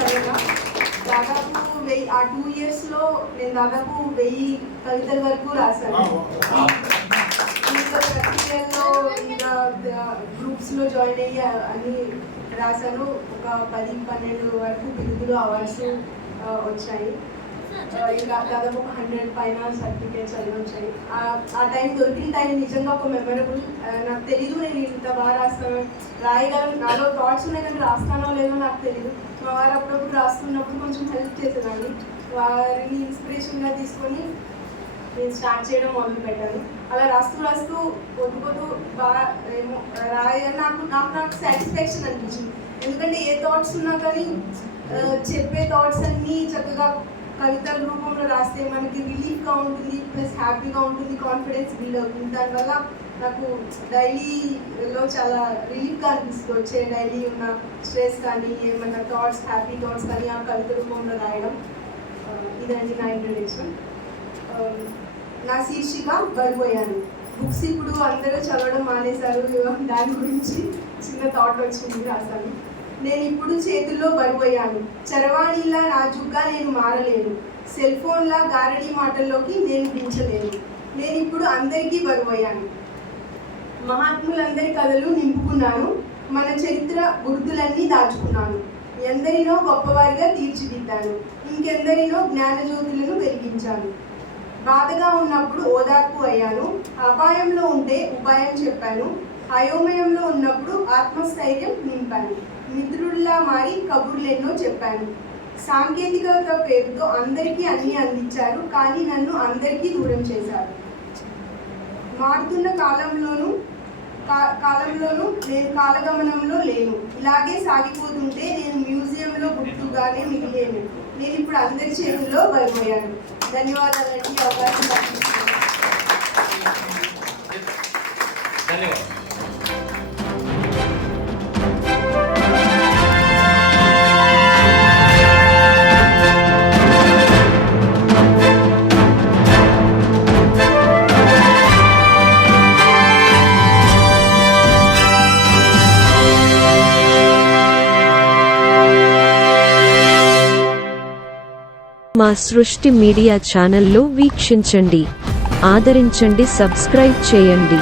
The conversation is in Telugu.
చదివిన దాదాపు 2 yearsలో నేను దాదాపు 1000 కవితల వరకు రాశాను. ప్రక్రియల్లో ఇంకా గ్రూప్స్లో జాయిన్ అయ్యి అన్ని రాశాను. ఒక 10-12 వరకు బిరుదులు అవార్డ్స్ వచ్చాయి. ఇంకా దాదాపు ఒక 100 పైన సర్టిఫికేట్స్ అన్నీ వచ్చాయి. ఆ టైం దొరికిన టైం నిజంగా ఒక మెమరబుల్. నాకు తెలీదు నేను ఇంత బాగా రాస్తాను, రాయగలను, నాలో థాట్స్ ఉన్నాయి కానీ రాస్తానో లేదో నాకు తెలీదు. మా వారు అప్పుడప్పుడు రాస్తున్నప్పుడు కొంచెం హెల్ప్ చేసేదాన్ని. వారిని ఇన్స్పిరేషన్గా తీసుకొని నేను స్టార్ట్ చేయడం మొదలు పెట్టాను. అలా రాస్తూ పొద్దు బాగా ఏమో రాయాలని నాకు సాటిస్ఫాక్షన్ అనిపించింది. ఎందుకంటే ఏ థాట్స్ ఉన్నా కానీ చెప్పే థాట్స్ అన్నీ చక్కగా కవితల రూపంలో రాస్తే మనకి రిలీఫ్గా ఉంటుంది, ప్లస్ హ్యాపీగా ఉంటుంది, కాన్ఫిడెన్స్ బిల్డ్ అవుతుంది. దానివల్ల నాకు డైలీలో చాలా రిలీఫ్గా అనిపిస్తుంది. వచ్చే డైలీ ఉన్న స్ట్రెస్ కానీ ఏమన్నా థాట్స్, హ్యాపీ థాట్స్ కానీ ఆ కవిత రూపంలో రాయడం. ఇదండి నా ఇంట్రడక్షన్. నా శీర్షిక బడిపోయాను. బుక్స్ ఇప్పుడు అందరూ చదవడం మానేశారు, దాని గురించి చిన్న థాట్ వచ్చింది, రాశాను. నేను ఇప్పుడు చేతుల్లో బడిపోయాను. చరవాణిలా నాజుగ్గా నేను మారలేను. సెల్ ఫోన్లా గారడీ మాటల్లోకి నేను దించలేను. నేను ఇప్పుడు అందరికీ బడిపోయాను. మహాత్ములందరి కథలు నింపుకున్నాను. మన చరిత్ర గుర్తులన్నీ దాచుకున్నాను. ఎందరినో గొప్పవారిగా తీర్చిదిద్దాను. ఇంకెందరినో జ్ఞానజ్యోతులను వెలిగించాను. బాధగా ఉన్నప్పుడు ఓదార్పు అయ్యాను. అపాయంలో ఉంటే ఉపాయం చెప్పాను. అయోమయంలో ఉన్నప్పుడు ఆత్మస్థైర్యం నింపాను. మిత్రుడిలా మారి కబుర్లెన్నో చెప్పాను. సాంకేతికత పేరుతో అందరికీ అన్నీ అందించారు, కానీ నన్ను అందరికీ దూరం చేశారు. మారుతున్న కాలంలోనూ నేను కాలగమనంలో లేను. ఇలాగే సాగిపోతుంటే నేను మ్యూజియంలో గుర్తుగానే మిగిలేను. నేను ఇప్పుడు అందరి చేతుల్లో బడిపోయాను. ధన్యవాదాలండి అవకాశం. మా సృష్టి మీడియా ఛానల్లో వీక్షించండి, ఆదరించండి, సబ్స్క్రైబ్ చేయండి.